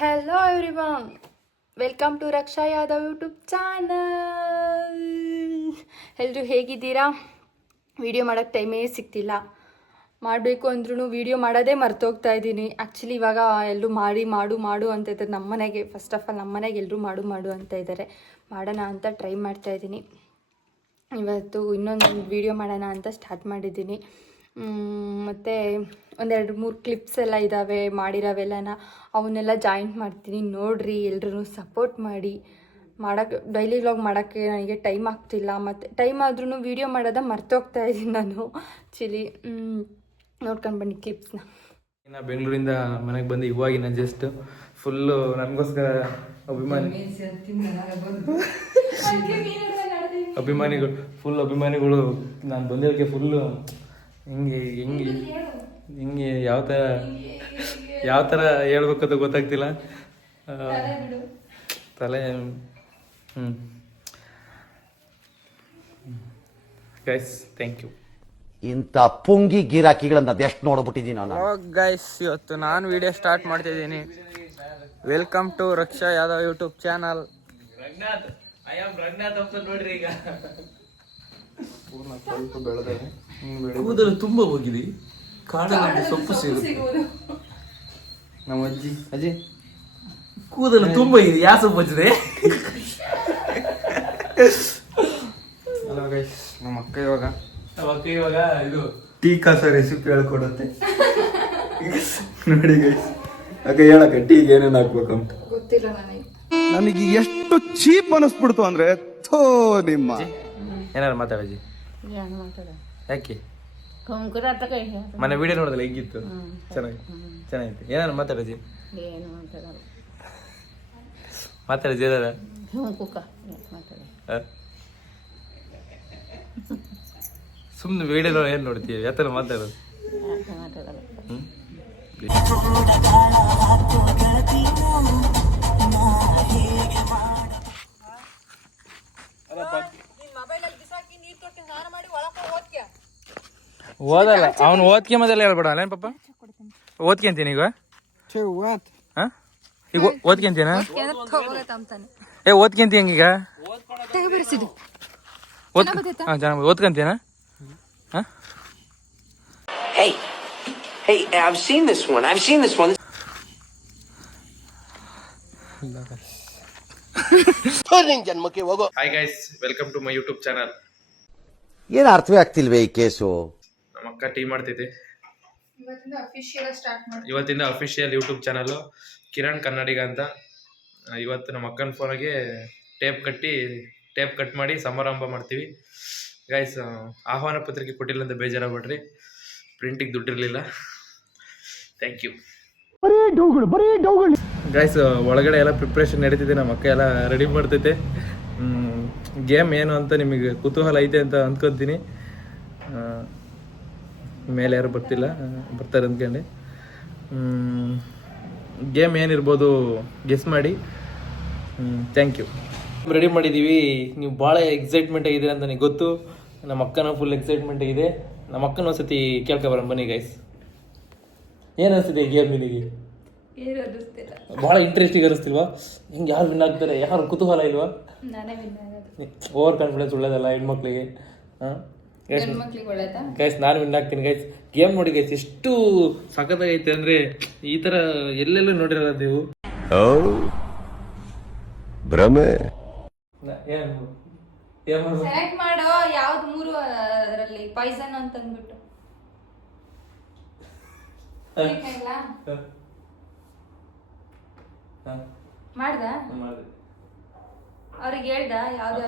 Hello everyone, welcome to Raksha Yadav YouTube channel. ಎಲ್ಲರೂ ಹೇಗಿದ್ದೀರಾ? Video ಮಾಡೋಕ್ಕೆ ಟೈಮೇ ಸಿಗ್ತಿಲ್ಲ. ಮಾಡಬೇಕು ಅಂದ್ರೂ ವಿಡಿಯೋ ಮಾಡೋದೇ ಮರ್ತೋಗ್ತಾ ಇದ್ದೀನಿ. ಆ್ಯಕ್ಚುಲಿ ಇವಾಗ ಎಲ್ಲರೂ ಮಾಡು ಅಂತ ಇದ್ದಾರೆ ನಮ್ಮ ಮನೆಗೆ. ಫಸ್ಟ್ ಆಫ್ ಆಲ್ ನಮ್ಮ ಮನೆಗೆ ಎಲ್ಲರೂ ಮಾಡು ಅಂತ ಇದ್ದಾರೆ. ಮಾಡೋಣ ಅಂತ ಟ್ರೈ ಮಾಡ್ತಾಯಿದ್ದೀನಿ. ಇವತ್ತು ಇನ್ನೊಂದು ವಿಡಿಯೋ ಮಾಡೋಣ ಅಂತ ಸ್ಟಾರ್ಟ್ ಮಾಡಿದ್ದೀನಿ. ಮತ್ತು ಒಂದೆರಡು ಮೂರು ಕ್ಲಿಪ್ಸ್ ಎಲ್ಲ ಇದ್ದಾವೆ ಮಾಡಿರೋವೆಲ್ಲನ, ಅವನ್ನೆಲ್ಲ ಜಾಯಿಂಟ್ ಮಾಡ್ತೀನಿ. ನೋಡಿರಿ, ಎಲ್ಲರೂ ಸಪೋರ್ಟ್ ಮಾಡಿ. ಡೈಲಿ ವ್ಲಾಗ್ ಮಾಡೋಕ್ಕೆ ನನಗೆ ಟೈಮ್ ಆಗ್ತಿಲ್ಲ. ಮತ್ತು ಟೈಮ್ ಆದ್ರೂ ವೀಡಿಯೋ ಮಾಡೋದ ಮರ್ತೋಗ್ತಾ ಇದ್ದೀನಿ ನಾನು. ಆ್ಯಕ್ಚುಲಿ ನೋಡ್ಕೊಂಡು ಬನ್ನಿ ಕ್ಲಿಪ್ಸ್ನ. ಇನ್ನು ಬೆಂಗಳೂರಿಂದ ಮನೆಗೆ ಬಂದು ಇವಾಗಿನ ಜಸ್ಟ್ ಫುಲ್ಲು ನನಗೋಸ್ಕರ ಅಭಿಮಾನಿಗಳು ನಾನು ಬಂದಿರೋಕ್ಕೆ ಫುಲ್ಲು ಹಿಂಗೆ ಯಾವ ಥರ ಹೇಳ್ಬೇಕಂತ ಗೊತ್ತಾಗ್ತಿಲ್ಲ. ತಲೆ ಗೈಸ್, ಥ್ಯಾಂಕ್ ಯು. ಇಂಥ ಪುಂಗಿ ಗಿರಾಕಿಗಳನ್ನ ಅದೆಷ್ಟು ನೋಡ್ಬಿಟ್ಟಿದ್ದೀನಿ ನಾನು. ಗೈಸ್, ಇವತ್ತು ನಾನು ವಿಡಿಯೋ ಸ್ಟಾರ್ಟ್ ಮಾಡ್ತಿದ್ದೀನಿ. Welcome to Raksha Yadav YouTube channel. Ranganath ಅಂತ ನೋಡ್ರಿ. ಈಗ ಸ್ವಲ್ಪ ಬೆಳೆದ ಕೂದಲು ತುಂಬ ಹೋಗಿದೆ. ಕಾಡಲ್ಲಿ ಸೊಪ್ಪು ಸಿಗುವುದು. ನಮ್ಮ ಅಜ್ಜಿ ಕೂದಲು ತುಂಬ ಇದೆ. ಯಾವ ಸೊಪ್ಪು ಹಚ್ಚಿದೆ? ಹಲೋ ಗೈಸ್, ನಮ್ಮ ಅಕ್ಕ ಇವಾಗ ಇದು ಟೀ ಕಾಸ ರೆಸಿಪಿ ಹೇಳ್ಕೊಡುತ್ತೆ ನೋಡಿ ಗೈಸ್. ಅಕ್ಕ ಹೇಳಕ್ಕ ಟೀಗೆ ಏನೇನು ಹಾಕ್ಬೇಕಂತ ಗೊತ್ತಿಲ್ಲ ನನಗೆ. ನನಗೆ ಎಷ್ಟು ಚೀಪ್ ಅನಿಸ್ಬಿಡ್ತು ಅಂದ್ರೆ ಥೋ ನಿಮ್ಮ. ಏನಾರು ಮಾತಾಡಜ್ಜಿ. ಯಾಕೆ ಮನೆ ವಿಡಿಯೋ ನೋಡಿದ್ರೆ ಹೆಂಗಿತ್ತು? ಚೆನ್ನಾಗಿತ್ತು. ಏನಾರು ಮಾತಾಡಜ್ಜಿ. ಮಾತಾಡಜ್ಜಿ ಏನಾರ ಸುಮ್ಮನೆ ವಿಡಿಯೋ ಏನು ನೋಡ್ತೀವಿ? ಯಾತರ ಮಾತಾಡೋದು? ಓದಲ್ಲ ಅವನು. ಓದ್ಕೊಂಬದೆಲ್ಲ ಹೇಳ್ಬೇಡ ಅಲ್ಲೇನು ಪಾಪ? ಓದ್ಕೊಂತೀನಿ ಈಗ. ಈಗ ಓದ್ಕೊಂತೀನ? ಓದ್ಕೊಂತಿ ಹಂಗೀಗ? ಓದ್ಕೊಂತೀನ? Hey, I've seen this one. ಜನ್ಮಕ್ಕೆ ಹೋಗೋ. Hi guys, welcome to my YouTube channel. ಏನು ಅರ್ಥವೇ ಆಗ್ತಿಲ್ವೇ ಈ ಕೇಸು? ನಮ್ಮ ಅಕ್ಕ ಟೀ ಮಾಡ್ತೈತೆ. ಇವತ್ತಿಂದ ಅಫಿಷಿಯಲ್ ಯೂಟ್ಯೂಬ್ ಚಾನಲ್ ಕಿರಣ್ ಕನ್ನಡಿಗ ಅಂತ. ಇವತ್ತು ನಮ್ಮ ಅಕ್ಕನ ಫೋನಿಗೆ ಟೇಪ್ ಕಟ್ ಮಾಡಿ ಸಮಾರಂಭ ಮಾಡ್ತೀವಿ ಗೈಸ್. ಆಹ್ವಾನ ಪತ್ರಿಕೆ ಕೊಟ್ಟಿಲ್ಲ ಅಂತ ಬೇಜಾರಾಗ್ಬಿಡ್ರಿ. ಪ್ರಿಂಟಿಗೆ ದುಡ್ಡಿರಲಿಲ್ಲ. Thank you guys. ಒಳಗಡೆ ಎಲ್ಲ ಪ್ರಿಪ್ರೇಷನ್ ನಡೀತಿದೆ. ನಮ್ಮ ಅಕ್ಕ ಎಲ್ಲ ರೆಡಿ ಮಾಡ್ತೈತೆ. ಗೇಮ್ ಏನು ಅಂತ ನಿಮಗೆ ಕುತೂಹಲ ಐತೆ ಅಂತ ಅಂದ್ಕೊತೀನಿ. ಮೇಲೆ ಯಾರು ಬರ್ತಾರೆ ಅಂದ್ಕೊಂಡೆ. ಗೇಮ್ ಏನಿರ್ಬೋದು ಗೆಸ್ ಮಾಡಿ. Thank you. ರೆಡಿ ಮಾಡಿದ್ದೀವಿ. ನೀವು ಭಾಳ ಎಕ್ಸೈಟ್ಮೆಂಟ್ ಆಗಿದ್ದೀರ ಅಂತ ನನಗೆ ಗೊತ್ತು. ನಮ್ಮ ಅಕ್ಕನ ಫುಲ್ ಎಕ್ಸೈಟ್ಮೆಂಟ್ ಆಗಿದೆ. ನಮ್ಮ ಅಕ್ಕನ ಒಂದ್ಸತಿ ಕೇಳ್ಕೊಬರೋಣ ಬನ್ನಿ ಗೈಸ್. ಏನು ಅನಿಸ್ತಿದೆ ಗೇಮ್ ನಿನಗೆ? ಭಾಳ ಇಂಟ್ರೆಸ್ಟಿಂಗ್ ಅನಿಸ್ತಿಲ್ವಾ? ಹಿಂಗೆ ಯಾರು ವಿನ್ ಆಗ್ತಾರೆ? ಯಾರು ಕುತೂಹಲ ಇಲ್ವಾ? ಓವರ್ ಕಾನ್ಫಿಡೆನ್ಸ್ ಒಳ್ಳೇದಲ್ಲ ಹೆಣ್ಮಕ್ಳಿಗೆ. ಗೈಸ್, ನಾನು ವಿನ್ ಆಗ್ತೀನಿ ಗೈಸ್. ಗೇಮ್ ನೋಡಿ ಗೈಸ್, ಎಷ್ಟು ಸಖತ್ತಾಗೈತೆ ಅಂದರೆ ಈ ಥರ ಎಲ್ಲೆಲ್ಲೂ ನೋಡಿರೋದು ನೀವು. ಭ್ರಮೆ. ಸೆಲೆಕ್ಟ್ ಮಾಡೋ ಯಾವ್ದು ಮೂರು ಅದರಲ್ಲಿ ಪಾಯ್ಸನ್ ಅಂತ ಅಂದ್ಬಿಟ್ಟು ಮಾಡ್ದ? ಅವ್ರಿಗೆ ಹೇಳ್ದ ಯಾವ್ದು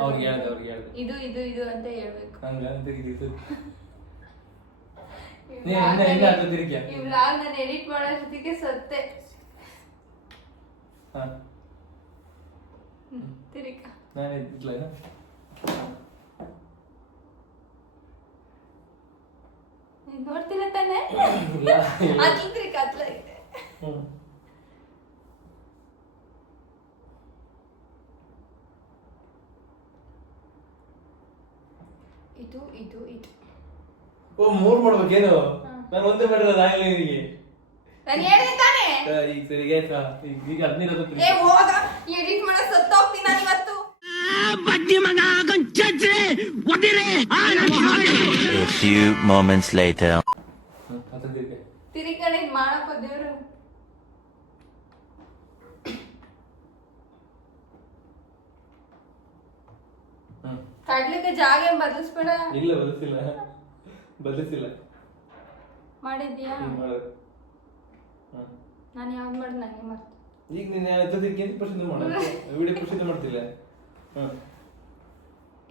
ಇದು ಇದು ಇದು ಅಂತ ಹೇಳ್ಬೇಕು. ಈ ವ್ಲಾಗ್ ನಾನು ಎಡಿಟ್ ಮಾಡೋ ಜೊತೆಗೆ ಸತ್ತೆ. ತಿರಿಕ ನೋಡ್ತಿಲ್ಲ ತಾನೆ? ಕತ್ಲ ಇದೆ. ಇದು ಇದು ಇದು. ಓ, 3 ಮಾಡ್ಬೇಕೇನು? ನಾನು ಒಂದೇ ಮಾಡಿರೋದು ಆಗಲಿ ನಿನಗೆ. ನಾನು ಹೇಳಿದೆ ತಾನೇ. ಈಗ ಸರಿ ಆಯ್ತಾ? ಈಗ 15 ಏ ಹೋಗ, ಎಡಿಟ್ ಮಾಡಕ್ ಸತ್ತೋಗ್ತೀನಿ ನಾನು ಇವತ್ತು. A few moments later. ತಿರುಗಿ ಕಡೆ ಮಾಡಪ್ಪ ದೇವ್ರು. ಕಡ್ಲಿಕ್ಕೆ ಜಾಗ ಏನ್ ಬದಲಿಸ್ಬೇಡ. ಇಲ್ಲ ಬದಲಿಸಿಲ್ಲ ಮಾಡಿದ್ಯಾ? ನಾನು ಯಾವ್ದು ಮಾಡಿ ನನಗೆ ಮಾಡ್ತೀನಿ. ಈಗ ನೀನು ಜೊತೆಗೆ ಪ್ರಸಿದ್ಧ ಮಾಡ ವಿಡಿಯೋ ಪ್ರಸಿದ್ಧ ಮಾಡ್ತಿಲ್ಲ.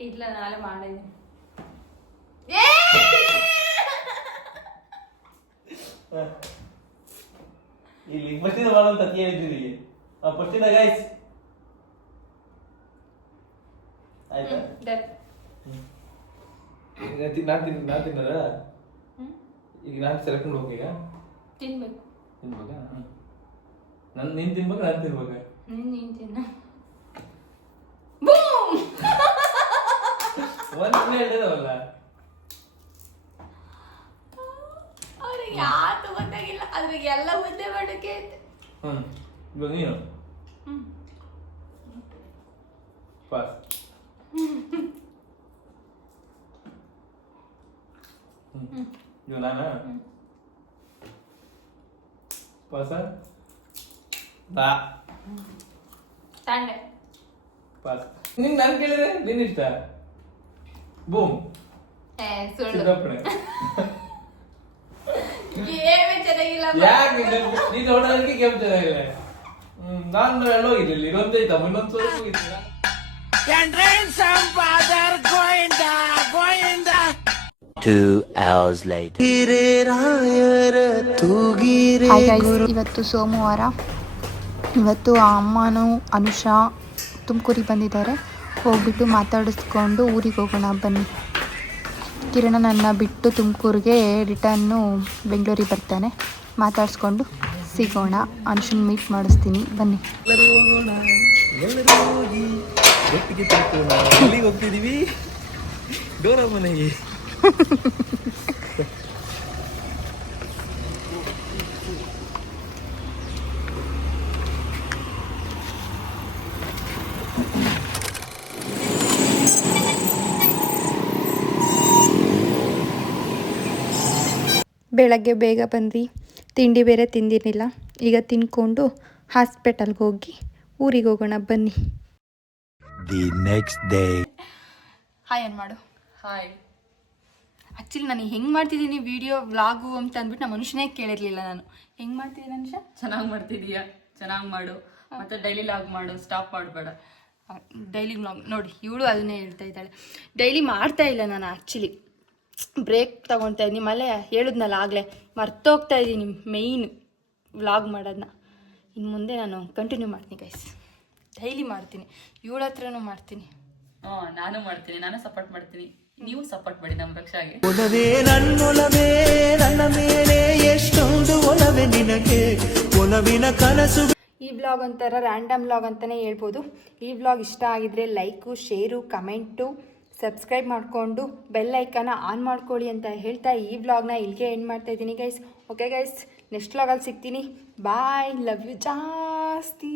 ಇಲ್ಲ ನಾಳೆ ಮಾಡಿದ್ದೀನಿ. ಇಲ್ಲಿ ಪ್ರಸಿದ್ಧ ಮಾಡುವಂತ ಹೇಳಿದ್ದೀರಿ. ಪ್ರಸಿದ್ಧ ಗೈಸ್ ಆಯ್ತಾ? ನಾನು ತಿನ್ನದ ಈಗ ನಾನು ಸೆಲೆಕ್ಟ್ ಹೋಗಿ ಈಗ ತಿನ್ಬೇಕು. ತಿನ್ಬೇಕಾ? ನೀನ್ ತಿನ್ಬೇಕಾ ನಾನು ತಿನ್ಬೇಕಾ? ನೀನ್ ತಿನ್ನ. ಬೂಮ್. ಒಂದ್ ಹೇಳಿದವಲ್ಲ ಅವ್ರಿಗೆ ಯಾತು ಗೊತ್ತಾಗಿಲ್ಲ, ಅದ್ರಿಗೆ ಎಲ್ಲ ಮುದ್ದೆ ಮಾಡೋಕೆ. ಇವಾಗ ನೀನು ಪಾಸ್. ಇವಾಗ ನಾನಾ ಪಾಸ ಬಾ ತಾಂಡೆ ಪಾಸ್. ನಿಂಗೆ ನಾನು ಕೇಳಿದ್ರೆ ನಿನ್ನ ಇಷ್ಟ. ಬೂಮ್. ಸುಳ್ಳು. ಸಿದ್ದಪ್ಪಣೆ. ಗೇಮೇ ಚೆನ್ನಾಗಿಲ್ಲ. ಯಾಕೆ ನೀನು ನೋಡೋದಕ್ಕೆ ಗೇಮ್ ಚೆನ್ನಾಗಿಲ್ಲ. ನಾನು ಎಲ್ಲೋಗಿದ್ದಿಲ್ಲ ಇನ್ನೊಂದು ಐತಮ್ಮ ಇನ್ನೊಂದು ಹೋಗಿದ್ದಿಲ್ಲ. 2 hours later. ಹಾಯ್ ಗೈಸ್, ಇವತ್ತು ಸೋಮವಾರ. ಇವತ್ತು ಅಮ್ಮನೂ ಅನುಷಾ ತುಮಕೂರಿಗೆ ಬಂದಿದ್ದಾರೆ. ಹೋಗ್ಬಿಟ್ಟು ಮಾತಾಡಿಸ್ಕೊಂಡು ಊರಿಗೆ ಹೋಗೋಣ ಬನ್ನಿ. ಕಿರಣ ನನ್ನ ಬಿಟ್ಟು ತುಮಕೂರಿಗೆ ರಿಟರ್ನು ಬೆಂಗಳೂರಿಗೆ ಬರ್ತಾನೆ. ಮಾತಾಡಿಸ್ಕೊಂಡು ಸಿಗೋಣ. ಅನುಷನ್ ಮೀಟ್ ಮಾಡಿಸ್ತೀನಿ ಬನ್ನಿ. ಎಲ್ಲಿಗೆ ಹೋಗ್ತಿದೀವಿ? ಡೋರ ಮನೆಗೆ. ಬೆಳಗ್ಗೆ ಬೇಗ ಬಂದ್ವಿ. ತಿಂಡಿ ಬೇರೆ ತಿಂದಿರಲಿಲ್ಲ. ಈಗ ತಿನ್ಕೊಂಡು ಹಾಸ್ಪಿಟಲ್ಗೆ ಹೋಗಿ ಊರಿಗೆ ಹೋಗೋಣ ಬನ್ನಿ. The next day. ಹಾಯ್ ಅನ್ ಮಾಡು. ಹಾಯ್. ಆ್ಯಕ್ಚುಲಿ ನಾನು ಹೆಂಗೆ ಮಾಡ್ತಿದ್ದೀನಿ ವಿಡಿಯೋ ವ್ಲಾಗು ಅಂತ ಅಂದ್ಬಿಟ್ಟು ನಮ್ಮ ಮನುಷ್ಯನೇ ಕೇಳಿರಲಿಲ್ಲ. ನಾನು ಹೆಂಗೆ ಮಾಡ್ತಿದ್ದೀನಿ ಅನುಷ? ಚೆನ್ನಾಗಿ ಮಾಡ್ತಿದೀಯಾ, ಚೆನ್ನಾಗಿ ಮಾಡು. ಮತ್ತೆ ಡೈಲಿ ಲಾಗ್ ಮಾಡು, ಸ್ಟಾಪ್ ಮಾಡಬೇಡ. ಡೈಲಿ ವ್ಲಾಗ್ ನೋಡಿ, ಇವಳು ಅದನ್ನೇ ಹೇಳ್ತಾ ಇದ್ದಾಳೆ. ಡೈಲಿ ಮಾಡ್ತಾ ಇಲ್ಲ ನಾನು. ಆ್ಯಕ್ಚುಲಿ ಬ್ರೇಕ್ ತೊಗೊತಾ ಇದ್ದೀನಿ. ಮಳೆ ಹೇಳಿದ್ನಲ್ಲ ಆಗಲೇ, ಮರ್ತೋಗ್ತಾ ಇದ್ದೀನಿ ಮೇಯ್ನ್ ವ್ಲಾಗ್ ಮಾಡೋದನ್ನ. ಇನ್ನು ಮುಂದೆ ನಾನು ಕಂಟಿನ್ಯೂ ಮಾಡ್ತೀನಿ ಗೈಸ್. ಡೈಲಿ ಮಾಡ್ತೀನಿ, ಇವಳ ಹತ್ರನೂ ಮಾಡ್ತೀನಿ. ನಾನು ಮಾಡ್ತೀನಿ, ನಾನು ಸಪೋರ್ಟ್ ಮಾಡ್ತೀನಿ. ನೀವು ಸಪೋರ್ಟ್ ಮಾಡಿ ನಮ್ಮ ರಕ್ಷಾಗೆ. ಒಲವೇ ನನ್ನೊಲವೇ, ನನ್ನ ಮೇಲೆ ಎಷ್ಟೊಂದು ಒಲವೇ ನಿನಗೆ, ಒಲವಿನ ಕನಸು. ಈ ವ್ಲಾಗ್ ಒಂಥರ ರ್ಯಾಂಡಮ್ ವ್ಲಾಗ್ ಅಂತಲೇ ಹೇಳ್ಬೋದು. ಈ ವ್ಲಾಗ್ ಇಷ್ಟ ಆಗಿದ್ರೆ ಲೈಕು, ಶೇರು, ಕಮೆಂಟು, ಸಬ್ಸ್ಕ್ರೈಬ್ ಮಾಡಿಕೊಂಡು ಬೆಲ್ ಐಕನ್ನ ಆನ್ ಮಾಡ್ಕೊಳ್ಳಿ ಅಂತ ಹೇಳ್ತಾ ಈ ವ್ಲಾಗ್ನ ಇಲ್ಲಿಗೆ ಎಂಡ್ ಮಾಡ್ತಾ ಇದ್ದೀನಿ ಗೈಸ್. ಓಕೆ ಗೈಸ್, ನೆಕ್ಸ್ಟ್ ವ್ಲಾಗಲ್ಲಿ ಸಿಗ್ತೀನಿ. ಬಾಯ್, ಲವ್ ಯು ಜಾಸ್ತಿ.